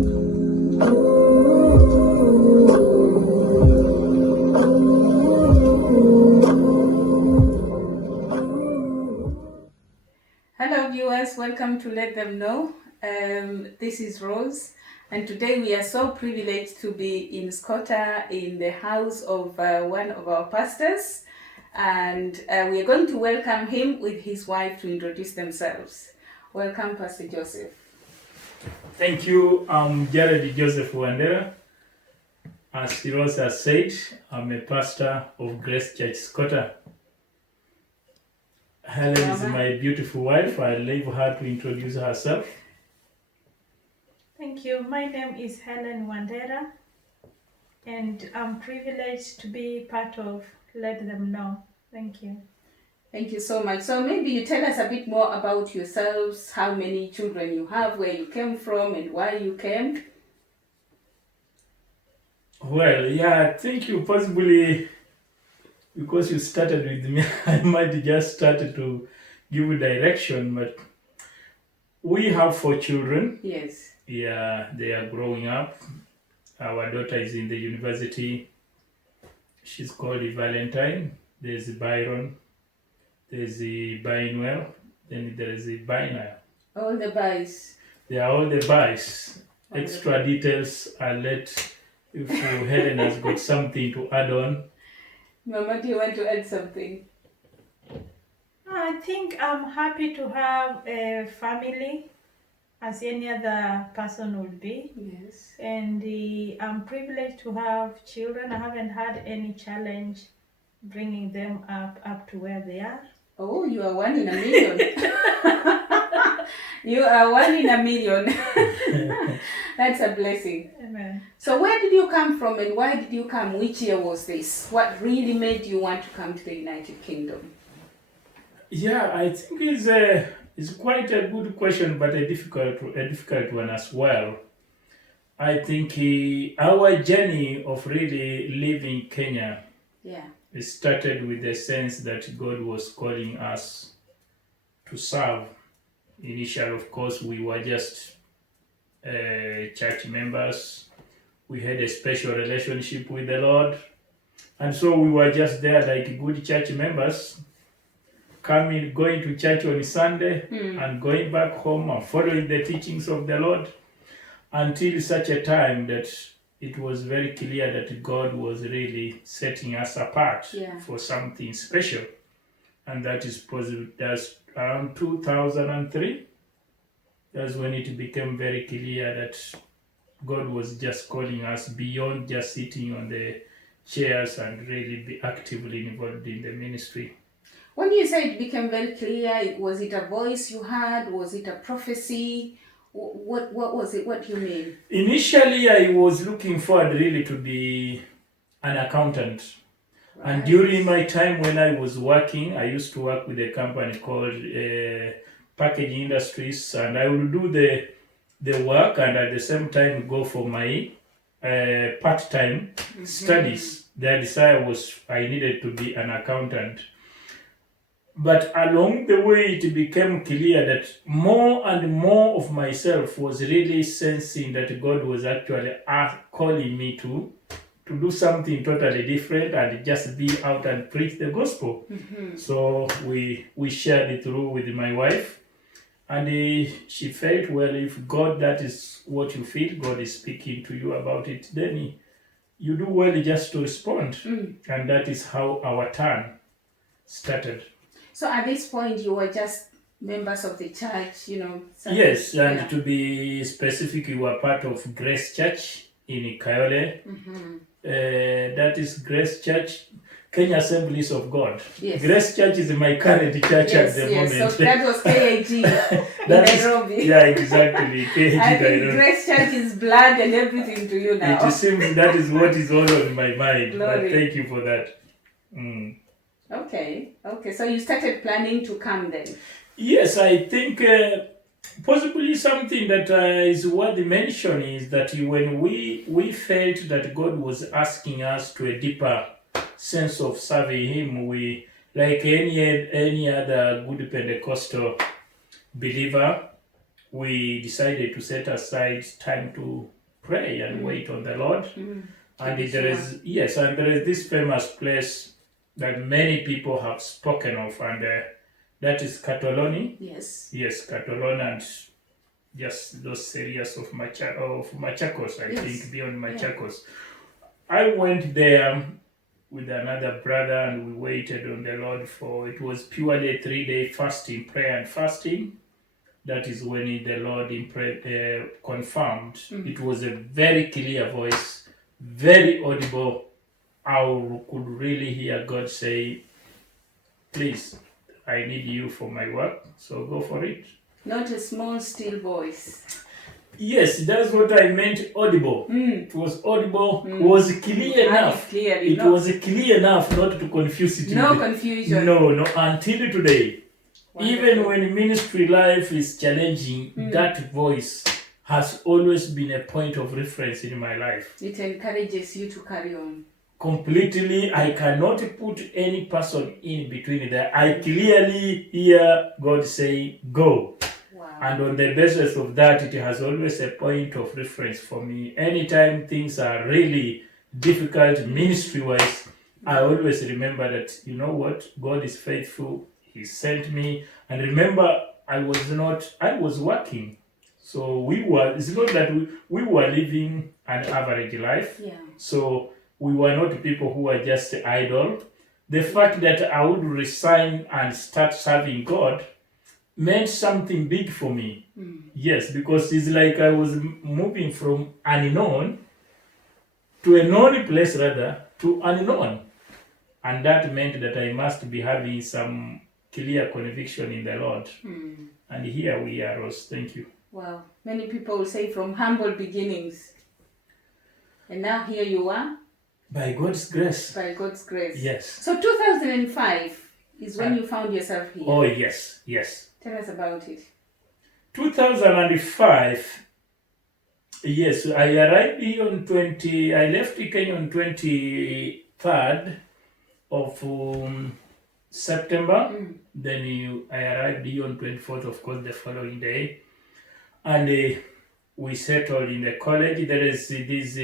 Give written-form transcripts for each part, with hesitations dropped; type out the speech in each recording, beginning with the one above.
Hello viewers, welcome to Let Them Know. This is Rose, and today we are so privileged to be in Scotta in the house of one of our pastors, and we are going to welcome him with his wife to introduce themselves. Welcome, Pastor Joseph. Thank you. I'm Jared Joseph Wandera. As Rose has said, I'm a pastor of Grace Church Scotta. Helen is my beautiful wife. I'll leave her to introduce herself. Thank you. My name is Helen Wandera, and I'm privileged to be part of Let Them Know. Thank you. Thank you so much. So maybe you tell us a bit more about yourselves, how many children you have, where you came from, and why you came. Well, yeah, thank you. Possibly because you started with me, I might just start to give you direction, but we have 4 children. Yes. Yeah, they are growing up. Our daughter is in the university. She's called Valentine. There's Byron. There's the Bainwell. Then there is the Bainal. All the boys. They are all the buys. Extra details I'll let if Helen has got something to add on. Mama, do you want to add something? I think I'm happy to have a family, as any other person would be. Yes. And I'm privileged to have children. I haven't had any challenge bringing them up to where they are. Oh, you are 1 in a million. You are 1 in a million. That's a blessing. Amen. So where did you come from and why did you come? Which year was this? What really made you want to come to the United Kingdom? Yeah, I think it's quite a good question, but a difficult one as well. I think our journey of really living Kenya, it started with the sense that God was calling us to serve. Initially, of course, we were just church members. We had a special relationship with the Lord. And so we were just there like good church members, going to church on Sunday and going back home and following the teachings of the Lord until such a time that it was very clear that God was really setting us apart for something special. And that is possible. That's around 2003. That's when it became very clear that God was just calling us beyond just sitting on the chairs and really be actively involved in the ministry. When you say it became very clear, was it a voice you had? Was it a prophecy? What was it? What do you mean? Initially, I was looking forward really to be an accountant. Right. And during my time when I was working, I used to work with a company called Packaging Industries, and I would do the work and at the same time go for my part-time studies. The desire was I needed to be an accountant. But along the way, it became clear that more and more of myself was really sensing that God was actually calling me to do something totally different and just be out and preach the gospel. So we shared it through with my wife, and she felt, well, if God, that is what you feel, God is speaking to you about it, then you do well just to respond. And that is how our turn started. So at this point, you were just members of the church, Yes, and to be specific, we were part of Grace Church in Kayole. That is Grace Church, Kenya Assemblies of God. Yes. Grace Church is my current church at the moment. So that was KAG in Nairobi. Yeah, exactly. KAG I think Grace Church is blood and everything to you now. It seems that is what is all on my mind. Glory. But thank you for that. Okay. So you started planning to come then? Yes, I think possibly something that is worth mentioning is that when we felt that God was asking us to a deeper sense of serving Him, we, like any other good Pentecostal believer, we decided to set aside time to pray and wait on the Lord. And there is and there is this famous place that many people have spoken of, and that is Catalonia. Yes, Catalonia, and just those areas of Machakos, I think, beyond Machakos. I went there with another brother, and we waited on the Lord for, it was purely a 3-day fasting, prayer and fasting. That is when the Lord confirmed. It was a very clear voice, very audible. I could really hear God say, please, I need you for my work, so go for it. Not a small, still voice. Yes, that's what I meant, audible. It was audible, was clear enough. It was clear enough not to confuse it. No confusion. No, until today. Wonderful. Even when ministry life is challenging, that voice has always been a point of reference in my life. It encourages you to carry on. Completely, I cannot put any person in between there. I clearly hear God say, go. Wow. And on the basis of that, it has always a point of reference for me. Anytime things are really difficult ministry-wise, I always remember that, you know what, God is faithful. He sent me. And remember, I was working. So it's not that we were living an average life. Yeah. So we were not people who were just idle. The fact that I would resign and start serving God meant something big for me. Yes, because it's like I was moving from unknown to a known place, rather, to unknown. And that meant that I must be having some clear conviction in the Lord. And here we are, Rose. Thank you. Wow. Many people will say from humble beginnings. And now here you are. By God's grace. By God's grace. Yes. So 2005 is when you found yourself here. Oh, yes. Tell us about it. 2005, yes, I arrived here I left Kenya on 23rd of September. Then I arrived here on 24th, of course, the following day. And we settled in the college. There is this,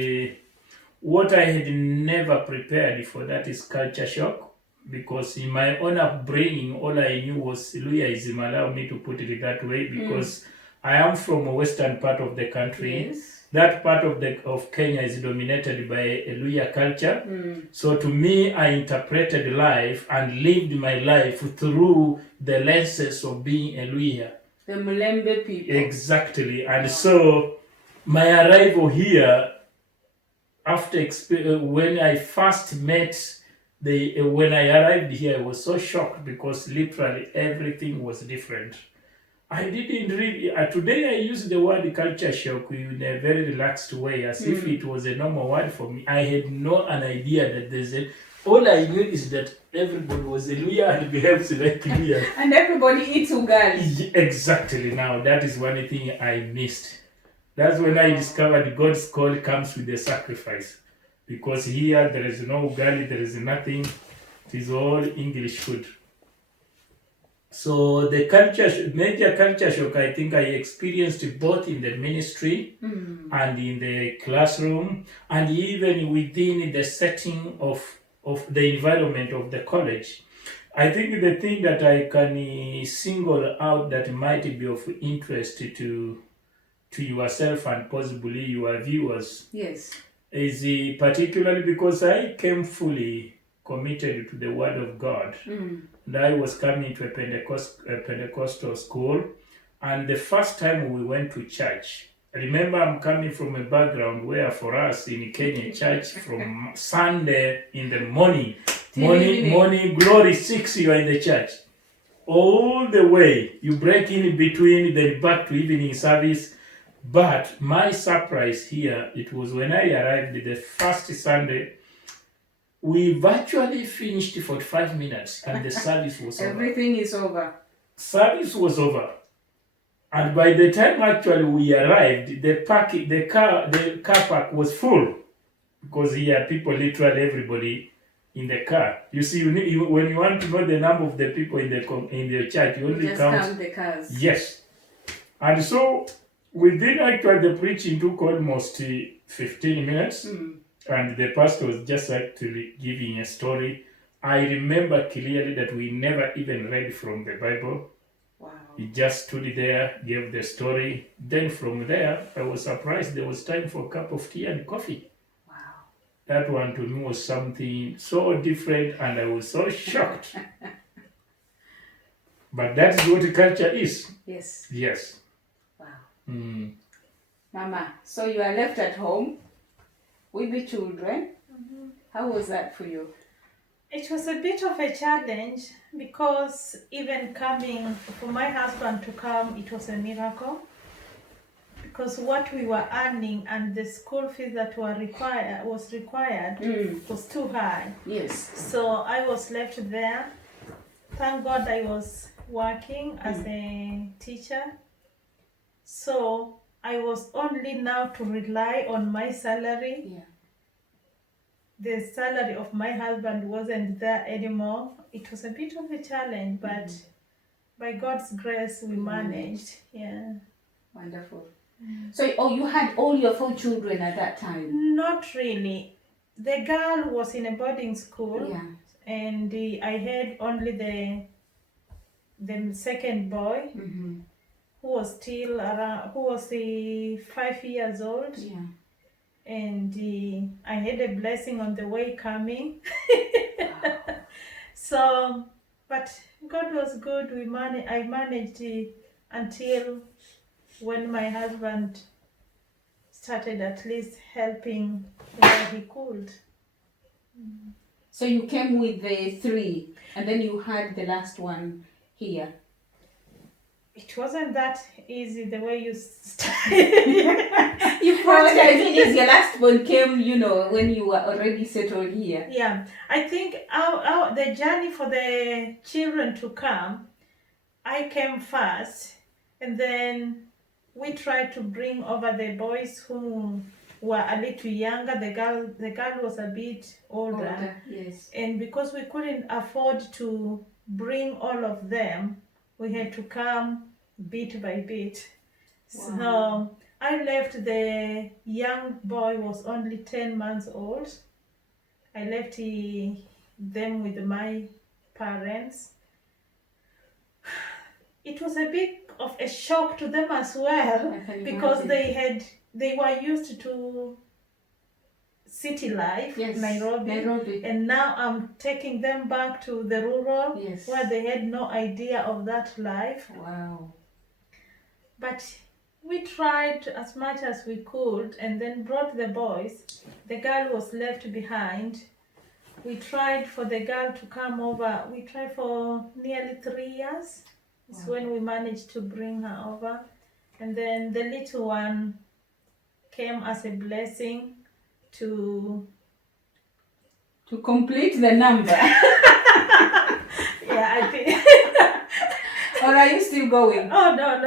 what I had never prepared for, that is culture shock. Because in my own upbringing, all I knew was Luyaism, allow me to put it that way, because I am from a western part of the country. Yes. That part of Kenya is dominated by a Luya culture. So to me, I interpreted life and lived my life through the lenses of being a Luya. The Mulembe people. Exactly. And so my arrival here, after when I first met when I arrived here, I was so shocked because literally everything was different. I didn't really, today I use the word culture shock in a very relaxed way, as if it was a normal word for me. I had an idea that all I knew is that everybody was a Luya and behaves like Luya. And everybody eats ugali. Exactly. Now, that is one thing I missed. That's when I discovered God's call comes with a sacrifice. Because here there is no ugali, there is nothing. It is all English food. So the major culture shock, I think I experienced both in the ministry and in the classroom, and even within the setting of the environment of the college. I think the thing that I can single out that might be of interest to yourself and possibly your viewers. Yes. Is particularly because I came fully committed to the Word of God. And I was coming to a Pentecostal school. And the first time we went to church, remember I'm coming from a background where for us in Kenya, church from Sunday in the morning glory 6 you are in the church. All the way, you break in between, then back to evening service. But my surprise here, it was when I arrived the first Sunday, we virtually finished 45 minutes and the service was over. Everything is over. Service was over. And by the time actually we arrived, the car park was full. Because here people, literally everybody in the car. You see, when you want to know the number of the people in the church, you only just count the cars. Yes. And so within actually the preaching took almost 15 minutes, and the pastor was just actually giving a story. I remember clearly that we never even read from the Bible. Wow. He just stood there, gave the story. Then from there, I was surprised there was time for a cup of tea and coffee. Wow. That one to me was something so different, and I was so shocked. But that's what culture is. Yes. Yes. Wow. Mm. Mama, so you are left at home with the children. How was that for you? It was a bit of a challenge because even coming for my husband to come, it was a miracle. Because what we were earning and the school fees that was required was too high. Yes. So I was left there. Thank God I was working as a teacher. So I was only now to rely on my salary. Yeah. The salary of my husband wasn't there anymore. It was a bit of a challenge, but by God's grace we managed. Yeah. Wonderful. So, you had all your 4 children at that time? Not really. The girl was in a boarding school. Yeah. And I had only the second boy, who was still around, who was 5 years old. Yeah. And I had a blessing on the way coming. Wow. So, but God was good. I managed until when my husband started at least helping where he could. So you came with the 3, and then you had the last one here. It wasn't that easy the way you started. You what I mean is your last one came, when you were already settled here. Yeah, I think the journey for the children to come, I came first, and then we tried to bring over the boys who were a little younger. The girl was a bit older. Yes. And because we couldn't afford to bring all of them, we had to come bit by bit. Wow. So I left, the young boy was only 10 months old. I left them with my parents. It was a bit of a shock to them as well, because they were used to city life, yes. Nairobi, and now I'm taking them back to the rural, yes. where they had no idea of that life. Wow. But we tried as much as we could, and then brought the boys. The girl was left behind. We tried for the girl to come over. We tried for nearly 3 years. It's when we managed to bring her over. And then the little one came as a blessing to complete the number. Yeah, I think. Or are you still going? Oh, no.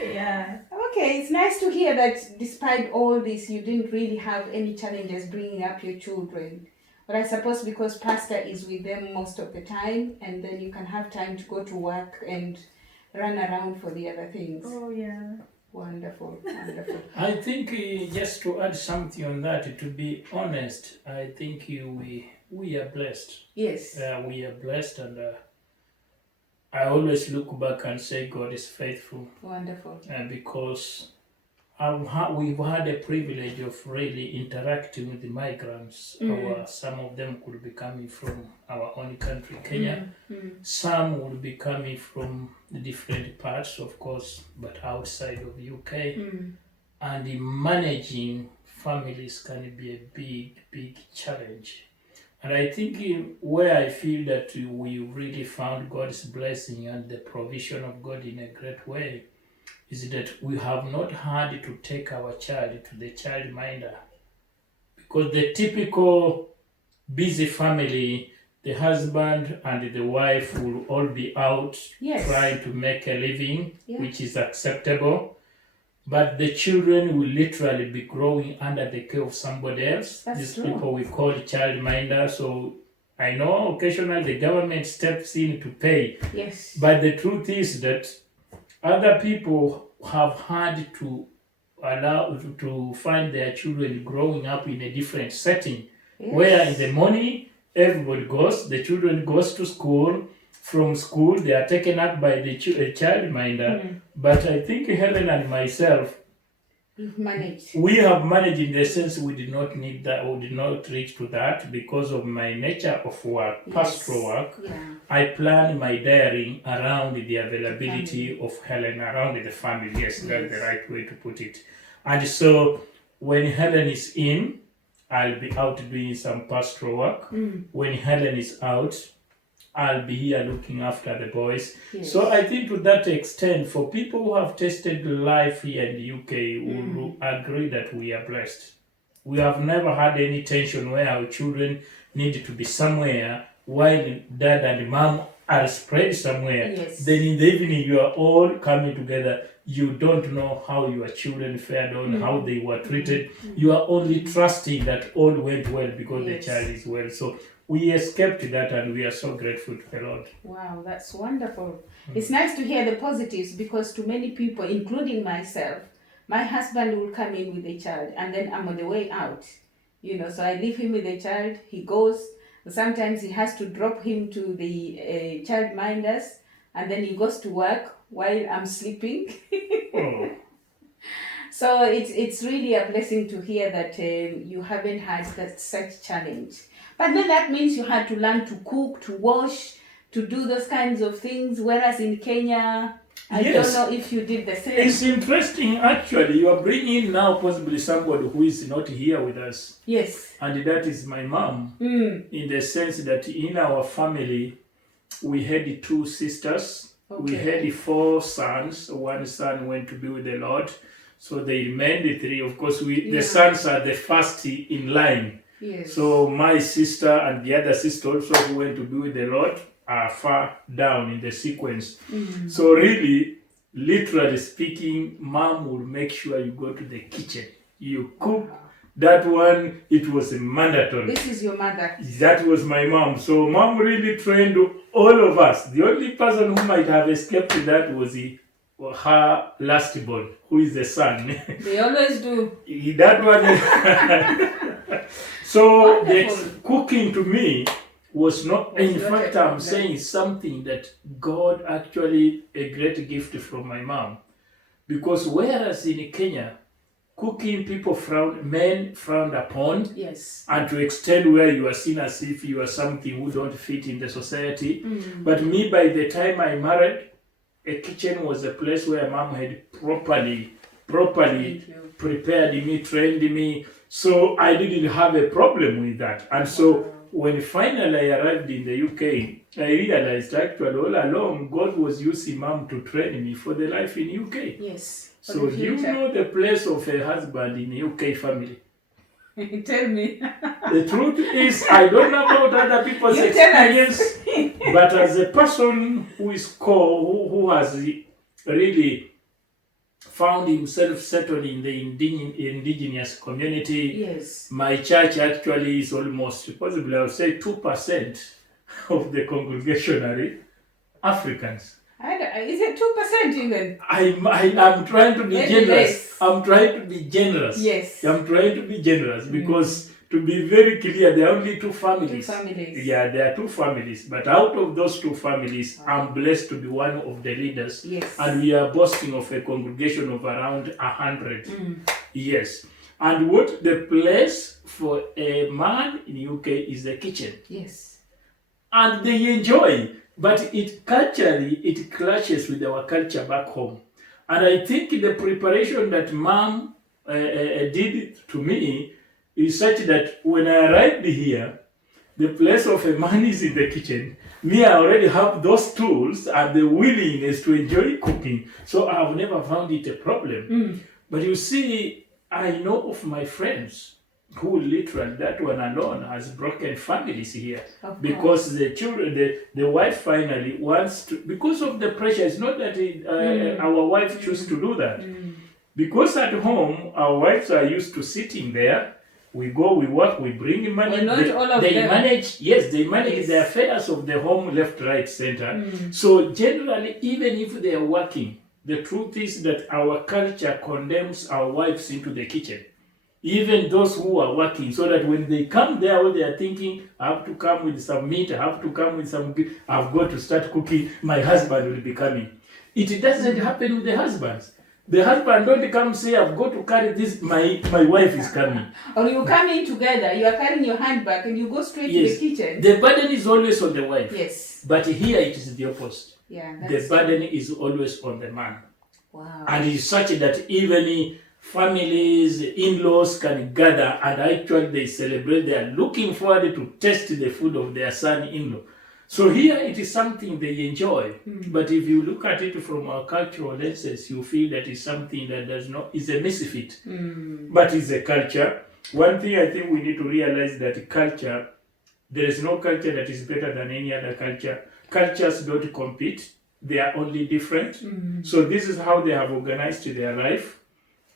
Yeah. Okay, it's nice to hear that despite all this, you didn't really have any challenges bringing up your children. But I suppose because Pastor is with them most of the time, and then you can have time to go to work and run around for the other things. Oh, yeah. Wonderful, wonderful. I think just to add something on that, to be honest, I think we are blessed. Yes. We are blessed, and I always look back and say God is faithful. Wonderful. Because we've had a privilege of really interacting with the migrants. Some of them could be coming from our own country, Kenya. Some would be coming from the different parts, of course, but outside of UK. And managing families can be a big challenge. And I think where I feel that we really found God's blessing and the provision of God in a great way is that we have not had to take our child to the childminder. Because the typical busy family, the husband and the wife will all be out trying to make a living, which is acceptable. But the children will literally be growing under the care of somebody else. These people we call childminder. So I know occasionally the government steps in to pay. Yes. But the truth is that Other people have had to allow to find their children growing up in a different setting, where in the Yes. morning everybody goes, the children goes to school. From school, they are taken up by the childminder. But I think Helen and myself, You've managed. we have managed in the sense we did not need that, we did not reach to that because of my nature of work, pastoral work. Yeah. I plan my diary around the availability of Helen, around the family. Yes, that's the right way to put it. And so when Helen is in, I'll be out doing some pastoral work. When Helen is out, I'll be here looking after the boys. Yes. So I think to that extent, for people who have tasted life here in the UK, will agree that we are blessed. We have never had any tension where our children need to be somewhere while dad and mom are spread somewhere. Yes. Then in the evening you are all coming together. You don't know how your children fared on, how they were treated. You are only trusting that all went well because Yes. the child is well. So we escaped that and we are so grateful to the Lord. Wow, that's wonderful. It's nice to hear the positives because to many people, including myself, my husband will come in with a child and then I'm on the way out. So I leave him with the child, he goes. Sometimes he has to drop him to the childminders and then he goes to work while I'm sleeping. Oh. So it's really a blessing to hear that you haven't had such challenge. But then that means you had to learn to cook, to wash, to do those kinds of things. Whereas in Kenya, I Yes. don't know if you did the same. It's interesting, actually. You are bringing now possibly somebody who is not here with us, Yes. and that is my mom. In the sense that in our family, we had 2 sisters. We Okay. had 4 sons. One son went to be with the Lord, so they remained 3. Of course, the sons are the first in line. Yes. So my sister and the other sister also who went to be with the Lord are far down in the sequence. So really, literally speaking, mom will make sure you go to the kitchen. You cook. That one, it was mandatory. This is your mother. That was my mom. So mom really trained all of us. The only person who might have escaped that was her last born, who is the son. They always do. That one. So the cooking to me was not. In fact, I'm saying something that God actually a great gift from my mom, because whereas in Kenya, cooking men frowned upon. Yes. And to extend where you are seen as if you are something who don't fit in the society. But me, by the time I married, a kitchen was a place where mom had properly prepared me, trained me. So I didn't have a problem with that. And so when finally I arrived in the UK, I realized actually all along God was using mom to train me for the life in UK. Yes. So do you know the place of a husband in a UK family? Tell me. The truth is, I don't know about other people's You tell us. experience, but as a person who who has really found himself settled in the indigenous community, Yes. my church actually is almost, possibly I would say 2% of the congregation are Africans. Is it 2% even? I'm trying to be Maybe generous. less. I'm trying to be generous. Yes. I'm trying to be generous because, to be very clear, there are only 2 families. 2 families. Yeah, there are 2 families. But out of those 2 families, I'm blessed to be one of the leaders. Yes. And we are boasting of a congregation of around 100. Yes. And what the place for a man in UK is the kitchen. Yes. And they enjoy. But it clashes with our culture back home. And I think the preparation that mom did to me is such that when I arrived here, the place of a man is in the kitchen. Me, I already have those tools and the willingness to enjoy cooking. So I've never found it a problem. But you see, I know of my friends who literally, that one alone has broken families here. Because the children, the wife finally wants to, because of the pressure. It's not that our wife choose to do that. Because at home, our wives are used to sitting there. We go, we work, we bring money. Well, not all of them. Manage the affairs of the home, left, right, center. So generally, even if they are working, the truth is that our culture condemns our wives into the kitchen, even those who are working, so that when they come there, all they are thinking, I have to come with some meat, I have to come with some, I've got to start cooking, my husband will be coming. It doesn't happen with the husbands. The husband don't come say, I've got to carry this, my wife is coming. Or you come in together, you are carrying your handbag and you go straight to the kitchen. The burden is always on the wife. Yes. But here it is the opposite. Yeah, the burden is always on the man. Wow. And it's such that even families, in-laws can gather and actually they celebrate. They are looking forward to taste the food of their son-in-law. So here it is something they enjoy. But if you look at it from our cultural lenses, you feel that it's something that is a misfit. But it's a culture. One thing I think we need to realize that culture, there is no culture that is better than any other culture. Cultures don't compete. They are only different. So this is how they have organized their life.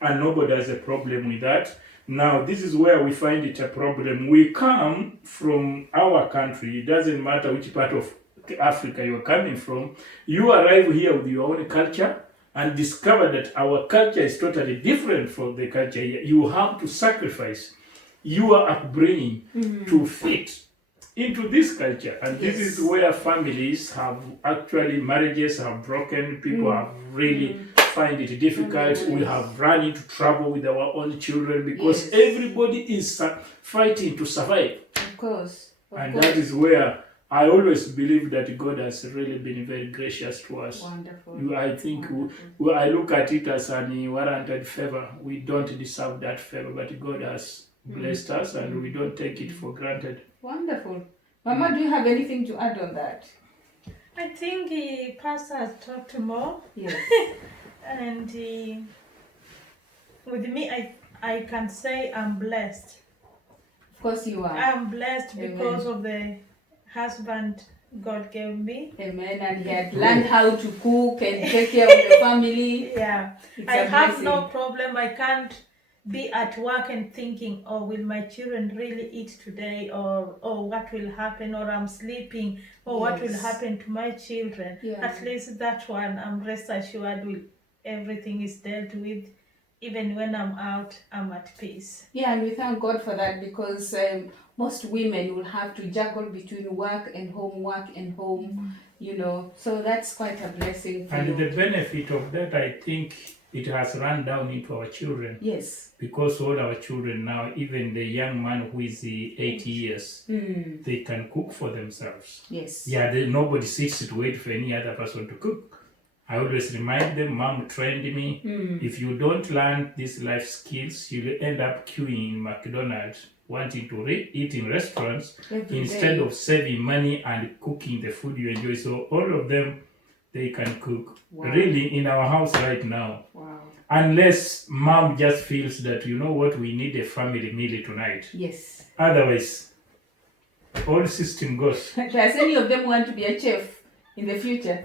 And nobody has a problem with that. Now, this is where we find it a problem. We come from our country. It doesn't matter which part of Africa you're coming from. You arrive here with your own culture and discover that our culture is totally different from the culture here. You have to sacrifice your upbringing to fit into this culture. And this is where families have actually, marriages have broken. People have really find it difficult. We have run into trouble with our own children because everybody is fighting to survive. Of course. And that is where I always believe that God has really been very gracious to us. Wonderful. I think I look at it as an warranted favor. We don't deserve that favor, but God has blessed us and we don't take it for granted. Wonderful. Mama, do you have anything to add on that? I think Pastor has talked more. Yes. And with me, I can say I'm blessed. Of course you are. I'm blessed because of the husband God gave me. Amen. And he had learned how to cook and take care of the family. Yeah. I have no problem. I can't be at work and thinking, oh, will my children really eat today? Or, oh, what will happen? Or I'm sleeping. Or what will happen to my children? Yeah. At least that one, I'm rest assured everything is dealt with. Even when I'm out, I'm at peace. Yeah, and we thank God for that because most women will have to juggle between work and home, you know. So that's quite a blessing for you. And the benefit of that, I think, it has run down into our children. Yes. Because all our children now, even the young man who is 80 years, they can cook for themselves. Yes. Yeah, nobody sits to wait for any other person to cook. I always remind them, Mom trained me, if you don't learn these life skills, you'll end up queuing in McDonald's, wanting to eat in restaurants instead of saving money and cooking the food you enjoy. So all of them, they can cook. Wow. Really, in our house right now. Wow. Unless Mom just feels that, you know what, we need a family meal tonight. Yes. Otherwise, all system goes. Does any of them want to be a chef in the future?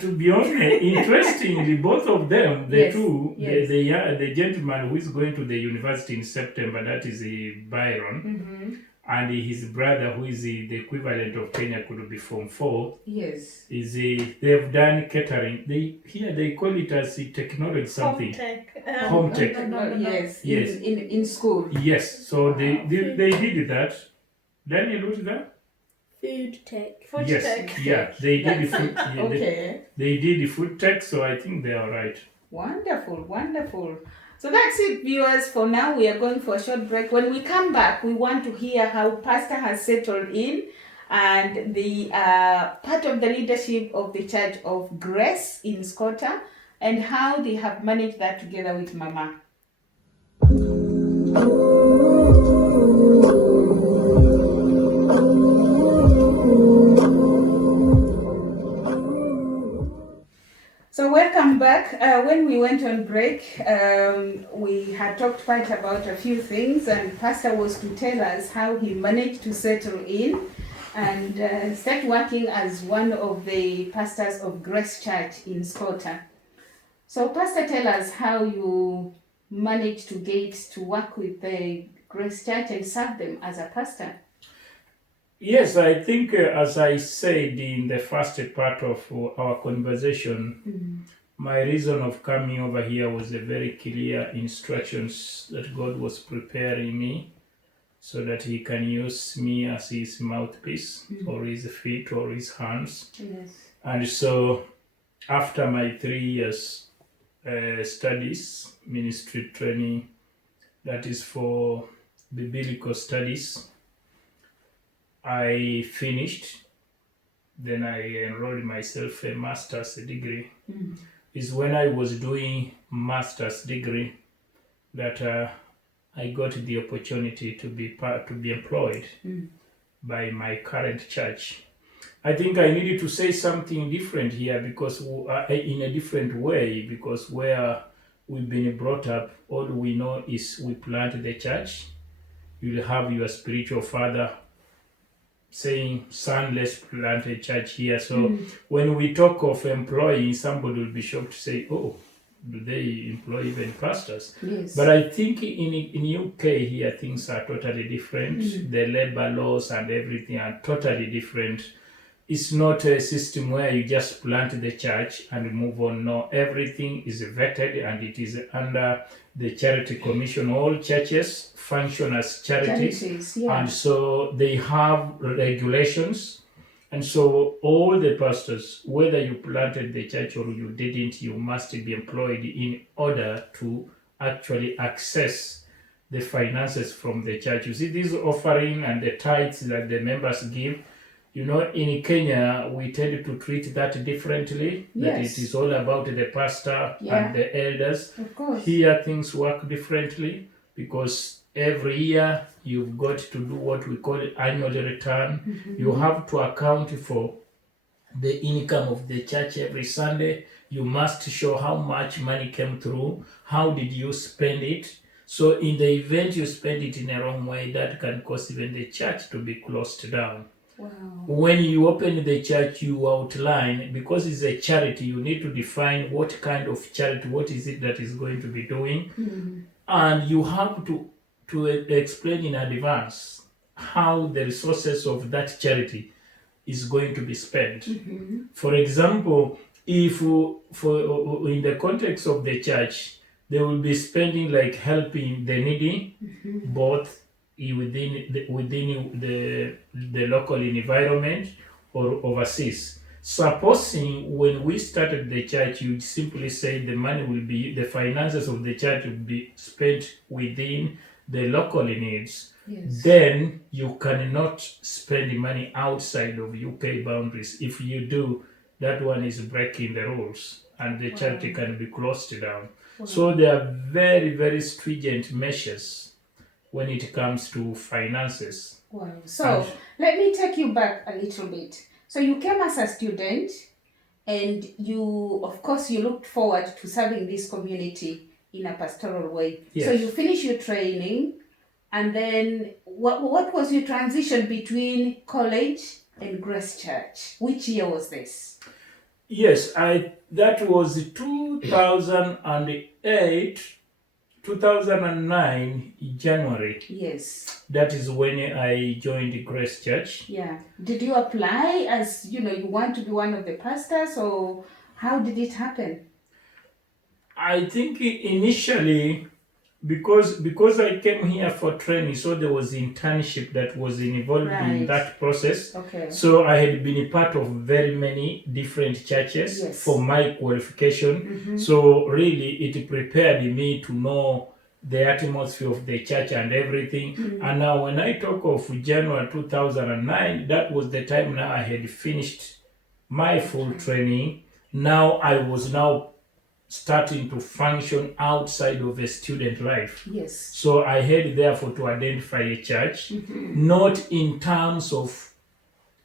To be honest, interestingly, both of them, the two, yes. the gentleman who is going to the university in September, that is Byron, and his brother, who is the equivalent of Kenya, could be Form 4. Yes. They've done catering. They call it as technology something. Home tech. Yes. Yes. In school. Yes. So they did that. Daniel, what's that? Food tech. Yes. Tech. Yeah. They did the food. Yeah, Okay. They did the food tech, so I think they are right. Wonderful, wonderful. So that's it, viewers. For now, we are going for a short break. When we come back, we want to hear how Pastor has settled in and the part of the leadership of the Church of Grace in Scotta and how they have managed that together with Mama. So welcome back. When we went on break, we had talked quite about a few things, and Pastor was to tell us how he managed to settle in and start working as one of the pastors of Grace Church in Scotta. So Pastor, tell us how you managed to get to work with the Grace Church and serve them as a pastor. Yes, I think as I said in the first part of our conversation, My reason of coming over here was a very clear instructions that God was preparing me so that He can use me as His mouthpiece or His feet or His hands. Yes. And so, after my 3 years studies, ministry training, that is for the biblical studies, I finished. Then I enrolled myself a master's degree. Is when I was doing master's degree that I got the opportunity to be employed by my current church. I think I needed to say something different here because in a different way, because where we've been brought up, all we know is we plant the church. You'll have your spiritual father saying, son, let's plant a church here. So when we talk of employing, somebody will be shocked to say, oh, do they employ even pastors? Yes. But I think in UK here, things are totally different. The labor laws and everything are totally different. It's not a system where you just plant the church and move on. No, everything is vetted and it is under the charity commission. All churches function as charities. Yeah. And so they have regulations. And so all the pastors, whether you planted the church or you didn't, you must be employed in order to actually access the finances from the church. You see, this offering and the tithes that the members give, you know, in Kenya, we tend to treat that differently. That Yes. it is all about the pastor and the elders. Of course. Here, things work differently because every year you've got to do what we call annual return. You have to account for the income of the church every Sunday. You must show how much money came through. How did you spend it? So in the event you spend it in a wrong way, that can cause even the church to be closed down. Wow. When you open the church, you outline, because it's a charity, you need to define what kind of charity, what is it that is going to be doing. And you have to explain in advance how the resources of that charity is going to be spent. For example, if for in the context of the church, they will be spending like helping the needy, both within the local environment or overseas. Supposing when we started the church, you simply say the finances of the church will be spent within the local needs. Yes. Then you cannot spend money outside of UK boundaries. If you do, that one is breaking the rules and the charity can be closed down. So there are very, very stringent measures when it comes to finances. Wow. So let me take you back a little bit. So you came as a student and you, of course, you looked forward to serving this community in a pastoral way. Yes. So you finished your training and then what was your transition between college and Grace Church? Which year was this? Yes, that was 2008, 2009 January. Yes. That is when I joined Grace Church. Yeah. Did you apply as, you want to be one of the pastors, or how did it happen? I think initially, because I came here for training, so there was internship that was involved in that process. Okay. So I had been a part of very many different churches for my qualification. So really, it prepared me to know the atmosphere of the church and everything. And now when I talk of January 2009, that was the time now I had finished my full training. Now I was starting to function outside of a student life. Yes. So I had therefore to identify a church, not in terms of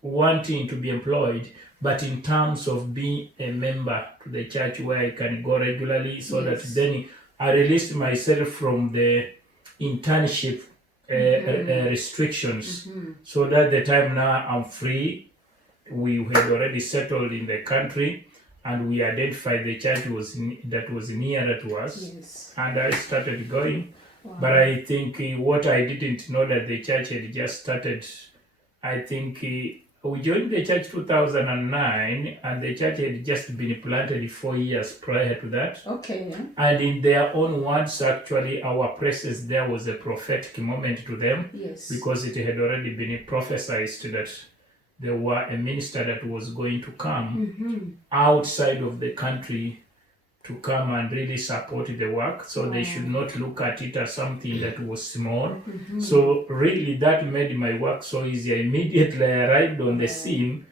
wanting to be employed, but in terms of being a member to the church where I can go regularly, so that then I released myself from the internship restrictions. So that the time now I'm free. We had already settled in the country, and we identified the church that was nearer to us, and I started going. But I think what I didn't know that the church had just started, I think we joined the church 2009, and the church had just been planted 4 years prior to that. Okay. And in their own words, actually, our presence there was a prophetic moment to them, Yes. because it had already been prophesied that there were a minister that was going to come outside of the country to come and really support the work. So they should not look at it as something that was small. So really that made my work so easy. Immediately I arrived on the scene,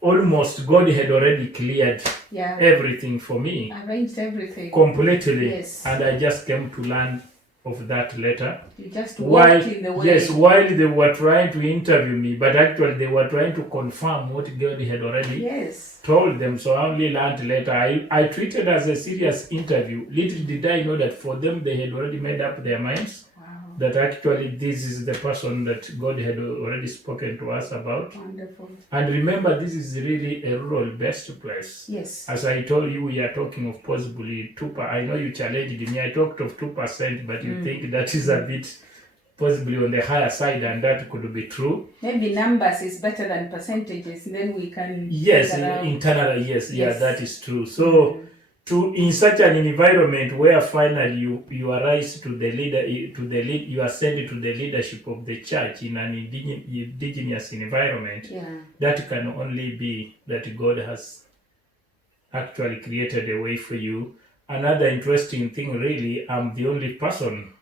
almost God had already cleared everything for me. Arranged everything. Completely. Yes. And I just came to learn of that later. You just walked in the way. Yes, while they were trying to interview me, but actually they were trying to confirm what God had already told them. So I only learned later. I treated as a serious interview. Little did I know that for them they had already made up their minds. That actually this is the person that God had already spoken to us about. Wonderful. And remember, this is really a rural-based place. Yes. As I told you, we are talking of possibly 2%. I know you challenged me. I talked of 2%, but you think that is a bit possibly on the higher side, and that could be true. Maybe numbers is better than percentages, then we can... Yes, internally, yes. Yeah, that is true. So... in such an environment where finally you arise to the leader, you are sent to the leadership of the church in an indigenous environment, that can only be that God has actually created a way for you. Another interesting thing, really, I'm the only person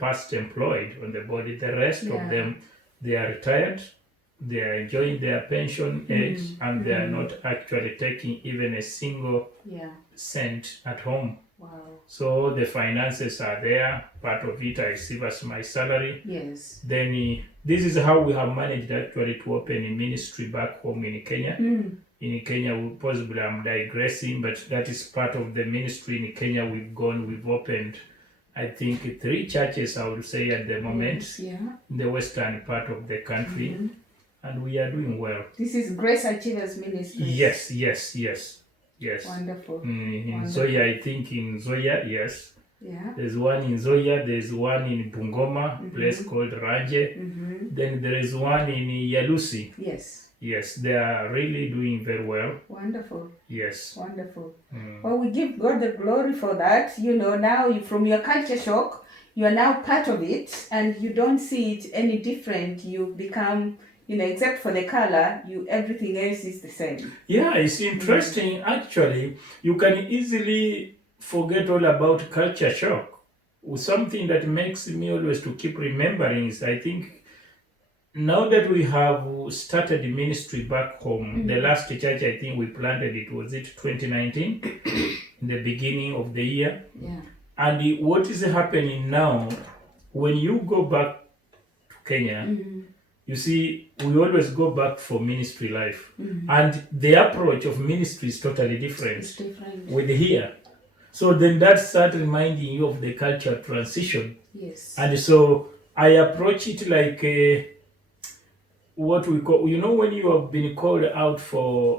past employed on the body. The rest of them, they are retired. They are enjoying their pension age, and they are not actually taking even a single cent at home. Wow. So the finances are there. Part of it I receive as my salary. Yes. Then this is how we have managed actually to open a ministry back home in Kenya. In Kenya, possibly I'm digressing, but that is part of the ministry in Kenya. We've opened, I think, 3 churches, I would say, at the moment, in the western part of the country. And we are doing well. This is Grace Achievers Ministry. Yes. Wonderful. In Zoya, I think in Zoya, yes. Yeah. There's one in Zoya, there's one in Bungoma, a place called Ranje. Then there is one in Yalusi. Yes, they are really doing very well. Wonderful. Yes. Wonderful. Well, we give God the glory for that. You know, now from your culture shock, you are now part of it, and you don't see it any different. You become... except for the color, everything else is the same. Yeah, it's interesting. Actually, you can easily forget all about culture shock. Something that makes me always to keep remembering is, I think, now that we have started the ministry back home, the last church I think we planted, it was 2019, in the beginning of the year. Yeah. And what is happening now, when you go back to Kenya, you see, we always go back for ministry life. And the approach of ministry is totally different. It's different. With here. So then that starts reminding you of the cultural transition. Yes. And so I approach it like what we call, when you have been called out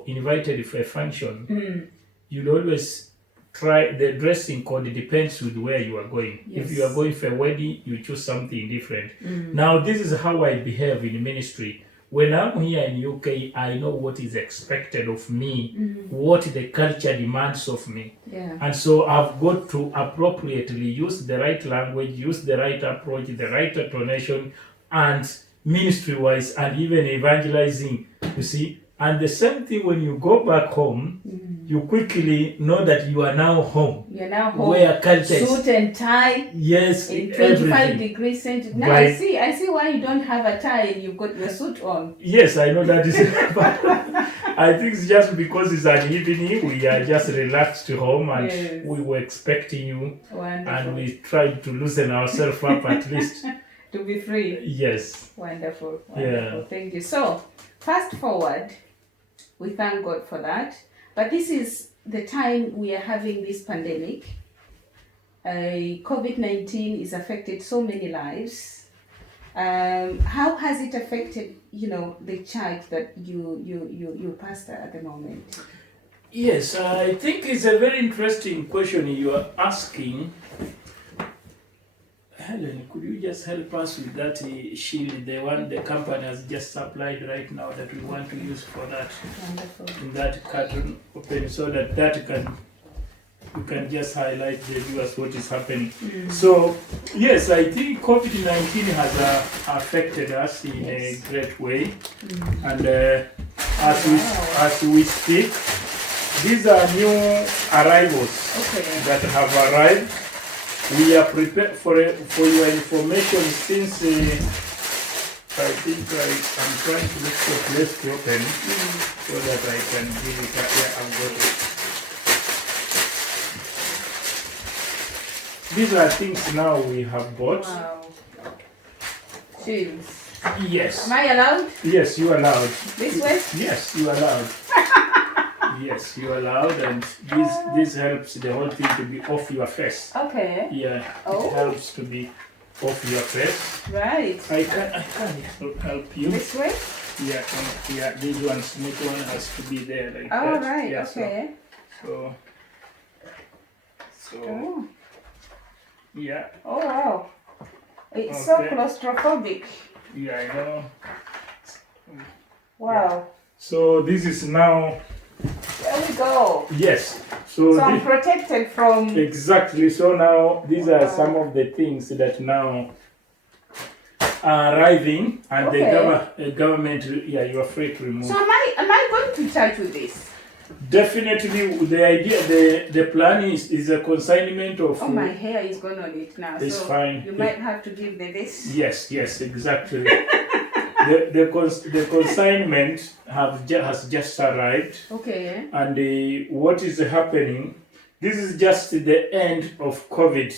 invited for a function, you'll always try the dressing code. It depends with where you are going. If you are going for a wedding, you choose something different. Now, this is how I behave in ministry. When I'm here in UK, I know what is expected of me, what the culture demands of me. Yeah. And so I've got to appropriately use the right language, use the right approach, the right intonation, and ministry-wise, and even evangelizing, you see. And the same thing when you go back home, you quickly know that you are now home. You're now home. Where culture suit and tie. Yes, in 25 degrees centigrade. Now I see why you don't have a tie and you've got your suit on. Yes, I know that is. I think it's just because it's an evening, we are just relaxed home, and we were expecting you. Wonderful. And we tried to loosen ourselves up at least. To be free. Yes. Wonderful. Yeah. Thank you. So, fast forward. We thank God for that. But this is the time we are having this pandemic. COVID-19 is affected so many lives. How has it affected, the church that you pastor at the moment? Yes, I think it's a very interesting question you are asking. Helen, could you just help us with that shield, the one the company has just supplied right now that we want to use for that Wonderful. in that carton open so that we can just highlight the viewers what is happening. So yes, I think COVID-19 has affected us in a great way, and as we speak, these are new arrivals that have arrived. We are prepared for your information since I think I'm trying to look for a place to open so that I can give it. Yeah, I've got it. These are things now we have bought. Wow. Shoes. Yes. Am I allowed? Yes, you are allowed. This way? Yes, you are allowed. Yes, you are allowed, and this helps the whole thing to be off your face. Okay. Yeah, Oh. it helps to be off your face. Right. I can help you. This way? Yeah, this one has to be there like that. Oh, right. Yeah, Okay. So, Oh. yeah, Oh, wow. It's so Okay. claustrophobic. yeah, I know. Wow. So this is now, There we go. yes. So I'm protected from. Exactly. So now these are some of the things that now are arriving, and the government. Yeah, you are free to remove. So am I going to church with this? Definitely, the idea, the plan is a consignment of. Oh, my hair is going on it now. It's so fine. You might have to give me this. Yes, exactly. the consignment has just arrived, Okay. and what is happening? This is just the end of COVID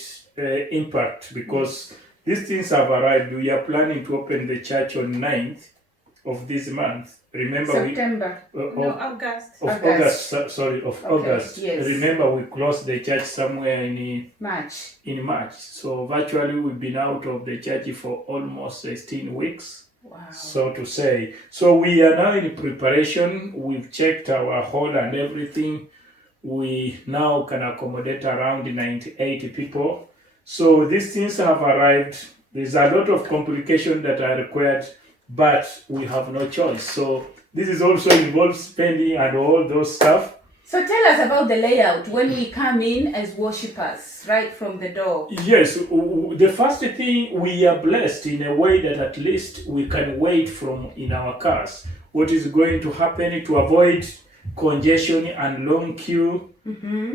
impact, because these things have arrived. We are planning to open the church on 9th of this month. Remember, September. August. August. Okay, August. yes. Remember, we closed the church somewhere in March. So virtually, we've been out of the church for almost 16 weeks. Wow. So to say. So we are now in preparation. We've checked our hall and everything. We now can accommodate around 98 people. So these things have arrived. There's a lot of complications that are required, but we have no choice. So this is also involves spending and all those stuff. So tell us about the layout when we come in as worshippers, right from the door. Yes, the first thing, we are blessed in a way that at least we can wait from in our cars. What is going to happen to avoid congestion and long queue?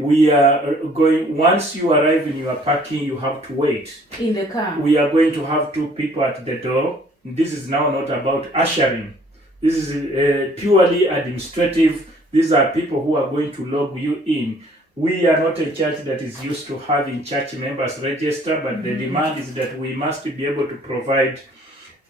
We are going, once you arrive in your parking, you have to wait. In the car. We are going to have 2 people at the door. This is now not about ushering. This is purely administrative. These are people who are going to log you in. We are not a church that is used to having church members register, but the demand is that we must be able to provide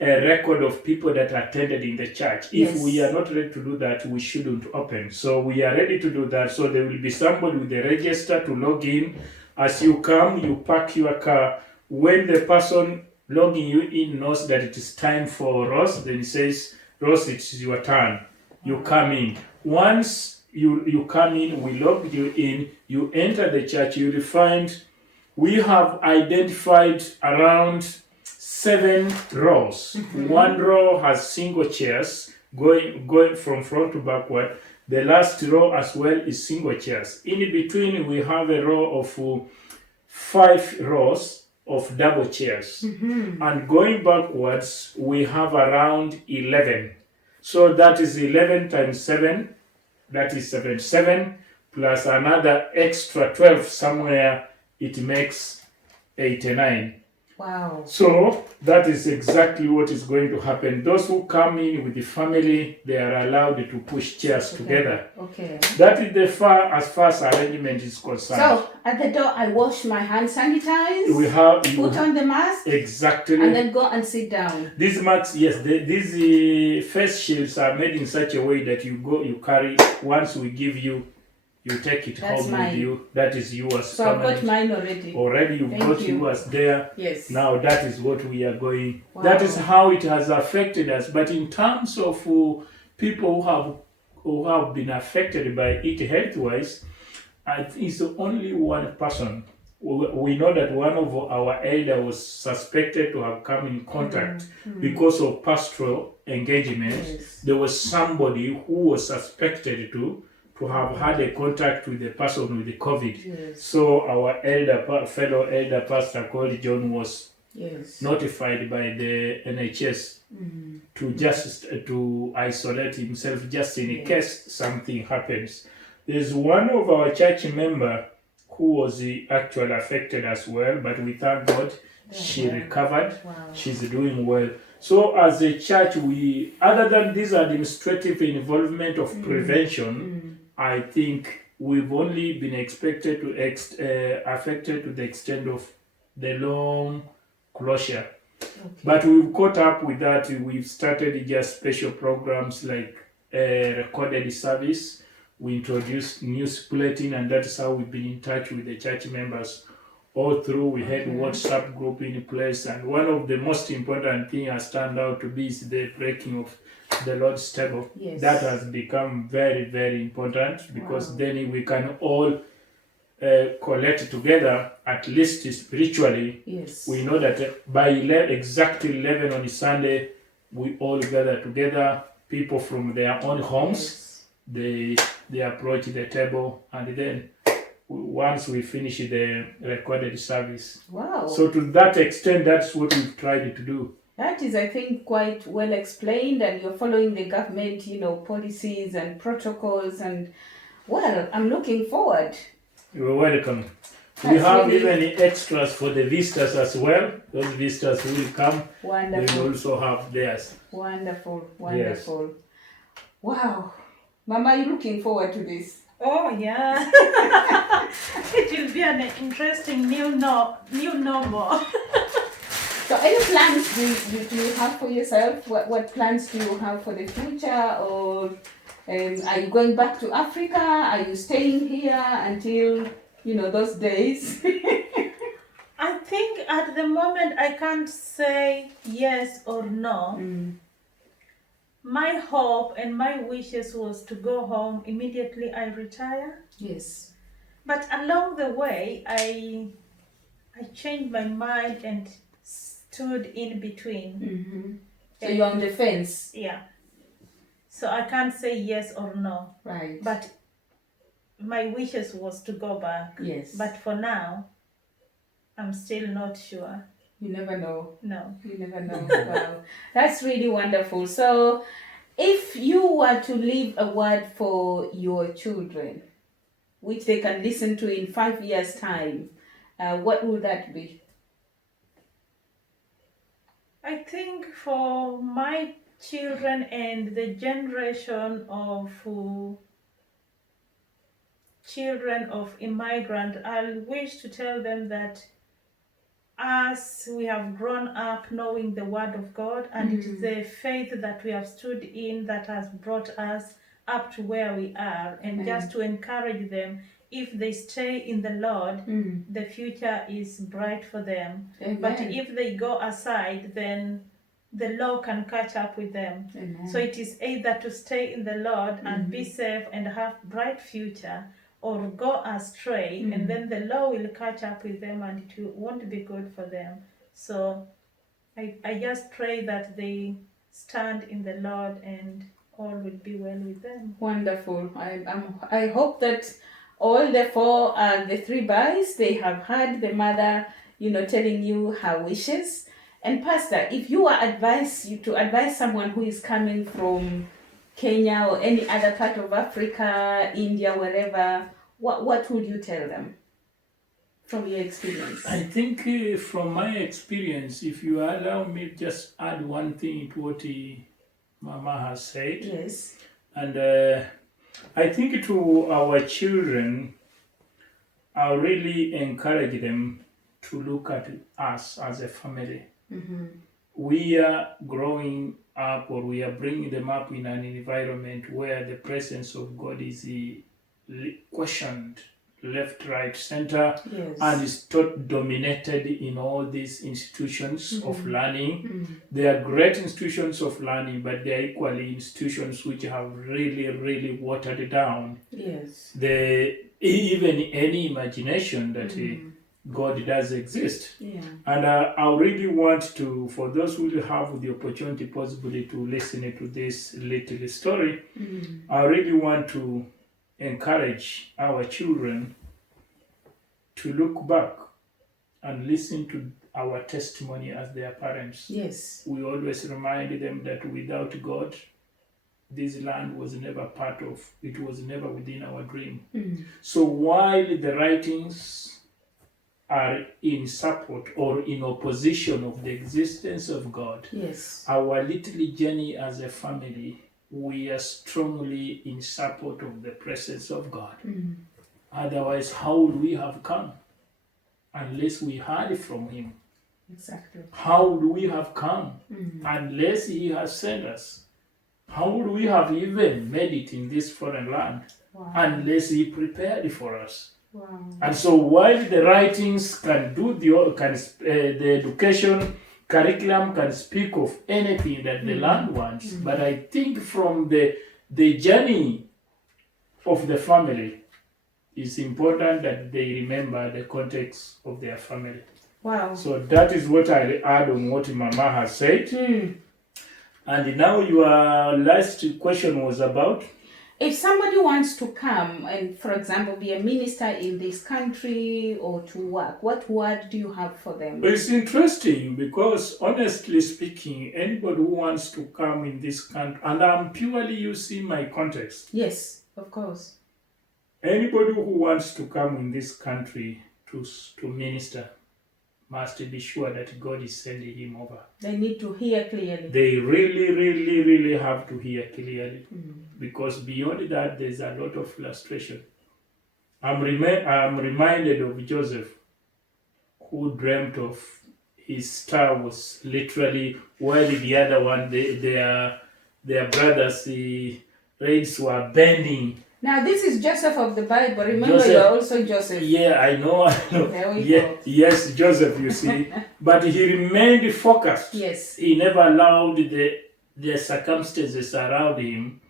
a record of people that attended in the church. If we are not ready to do that, we shouldn't open. So we are ready to do that. So there will be somebody with a register to log in. As you come, you park your car. When the person logging you in knows that it is time for Ross, then he says, Ross, it's your turn. You come in. Once you come in, we log you in, you enter the church, you will find we have identified around 7 rows. One row has single chairs going from front to backward. The last row as well is single chairs. In between, we have a row of 5 rows of double chairs. And going backwards, we have around 11. So that is 11 times 7, that is 77, plus another extra 12 somewhere, it makes 89. Wow. So that is exactly what is going to happen. Those who come in with the family, they are allowed to push chairs together. Okay. That is as far as arrangement is concerned. So at the door, I wash my hand, sanitize, put on the mask, exactly, and then go and sit down. These masks, yes, these face shields are made in such a way that you carry. Once we give you, you take it home with you. That is yours. So I've got mine already. Already you've got yours there. Yes. Now that is what we are going. Wow. That is how it has affected us. But in terms of people who have been affected by it health-wise, I think it's only one person we know that one of our elder was suspected to have come in contact because of pastoral engagement. Yes. There was somebody who was suspected to have had a contact with the person with the COVID. Yes. So our fellow elder pastor called John was Yes. notified by the NHS to isolate himself just in case something happens. There's one of our church member who was actually affected as well, but we thank God she recovered. Wow. She's doing well. So as a church, we, other than this administrative involvement of prevention, I think we've only been affected to the extent of the long closure. Okay. But we've caught up with that. We've started just special programs like recorded service. We introduced news bulletin, and that's how we've been in touch with the church members all through. We had WhatsApp group in place, and one of the most important thing has turned out to be is the breaking of the Lord's table. Yes. That has become very, very important because then we can all collect together, at least spiritually. Yes. We know that by exactly 11 on Sunday, we all gather together, people from their own homes. They approach the table, and then once we finish the recorded service. Wow. So to that extent, that's what we've tried to do. That is, I think, quite well explained, and you're following the government, policies and protocols, and well, I'm looking forward. You're welcome. We have even extras for the visitors as well. Those visitors who will come, Wonderful. they will also have theirs. Wonderful. Yes. Wow. Mama, are you looking forward to this? Oh yeah. It will be an interesting new normal. So any plans do you have for yourself? What plans do you have for the future? Or are you going back to Africa? Are you staying here until, those days? I think at the moment I can't say yes or no. My hope and my wishes was to go home immediately I retire. Yes. But along the way, I changed my mind and stood in between. So you're on the fence. Yeah. So I can't say yes or no. Right. But my wishes was to go back. Yes. But for now, I'm still not sure. You never know. No. You never know. Wow. That's really wonderful. So if you were to leave a word for your children, which they can listen to in 5 years' time, what would that be? I think for my children and the generation of children of immigrant, I'll wish to tell them that as we have grown up knowing the word of God, and it is the faith that we have stood in that has brought us up to where we are, and just to encourage them, if they stay in the Lord, the future is bright for them. Amen. But if they go aside, then the law can catch up with them. Amen. So it is either to stay in the Lord and be safe and have bright future, or go astray, and then the law will catch up with them, and it won't be good for them. So I just pray that they stand in the Lord and all will be well with them. Wonderful. I hope that all the three boys, they have heard the mother, telling you her wishes. And Pastor, if you were to advise someone who is coming from Kenya or any other part of Africa, India, wherever, what would you tell them from your experience? I think from my experience, if you allow me to just add one thing to what Mama has said. Yes. And I think to our children, I really encourage them to look at us as a family. We are growing up, or we are bringing them up in an environment where the presence of God is questioned left, right, center, and is dominated in all these institutions of learning. They are great institutions of learning, but they are equally institutions which have really, really watered down Yes. even any imagination that God does exist. Yeah. And I really want to, for those who have the opportunity possibly to listen to this little story, I really want to encourage our children to look back and listen to our testimony as their parents. Yes. We always remind them that without God, this land was never part of, it was never within our dream. So while the writings are in support or in opposition of the existence of God, Yes. our little journey as a family, we are strongly in support of the presence of God. Otherwise, how would we have come unless we heard from Him? Exactly. How would we have come unless He has sent us? How would we have even made it in this foreign land unless He prepared for us? Wow. And so while the writings can do the education curriculum can speak of anything that the land wants, but I think from the journey of the family, it's important that they remember the context of their family. Wow. So that is what I add on what Mama has said. And now your last question was about? If somebody wants to come and, for example, be a minister in this country or to work, what word do you have for them? It's interesting because, honestly speaking, anybody who wants to come in this country, and I'm purely using my context. Yes, of course. Anybody who wants to come in this country to minister must be sure that God is sending him over. They need to hear clearly. They really have to hear clearly. Because beyond that, there's a lot of frustration. I'm reminded of Joseph, who dreamt of his star was literally, while the other one, their brothers, the rays were bending. Now, this is Joseph of the Bible. Remember, Joseph, you are also Joseph. Yeah, I know. There we go. Yes, Joseph, you see. But he remained focused. Yes. He never allowed the circumstances around him,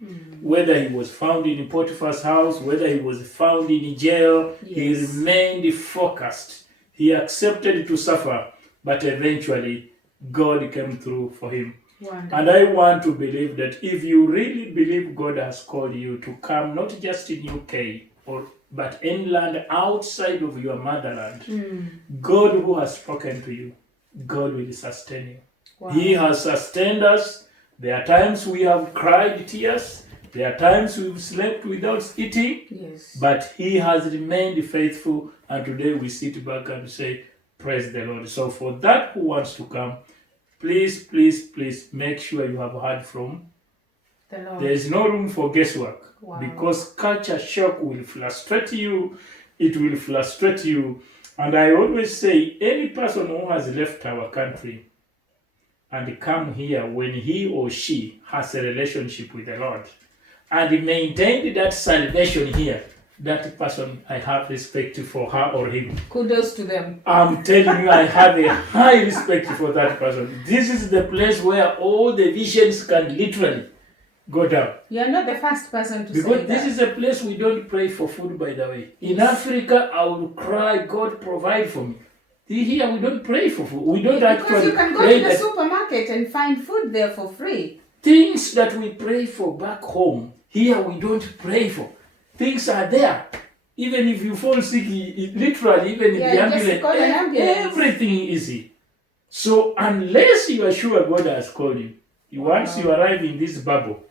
whether he was found in Potiphar's house, whether he was found in jail, he remained focused. He accepted to suffer, but eventually God came through for him. Wonderful. And I want to believe that if you really believe God has called you to come, not just in UK, but any land outside of your motherland, God who has spoken to you, God will sustain you. Wow. He has sustained us. There are times we have cried tears. There are times we've slept without eating. Yes. But He has remained faithful. And today we sit back and say, praise the Lord. So for that who wants to come, please make sure you have heard from the Lord. There is no room for guesswork. Wow. Because culture shock will frustrate you. It will frustrate you. And I always say, any person who has left our country and come here when he or she has a relationship with the Lord and maintained that salvation here, that person, I have respect for her or him. Kudos to them. I'm telling you, I have a high respect for that person. This is the place where all the visions can literally go down. You're not the first person to say that. Because this is a place we don't pray for food, by the way. In Africa, I would cry, God provide for me. Here we don't pray for food. We don't actually because you can go pray to the supermarket and find food there for free. Things that we pray for back home, here we don't pray for. Things are there. Even if you fall sick, literally, even in the ambulance, everything is easy. So unless you are sure God has called you, once you arrive in this bubble,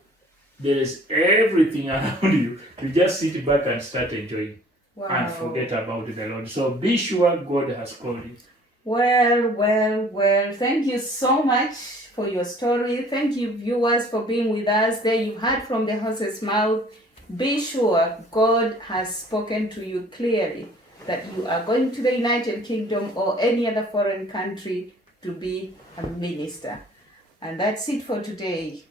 there is everything around you. You just sit back and start enjoying. Wow. And forget about the Lord. So be sure God has called you. Well. Thank you so much for your story. Thank you, viewers, for being with us. There you heard from the horse's mouth. Be sure God has spoken to you clearly that you are going to the United Kingdom or any other foreign country to be a minister. And that's it for today.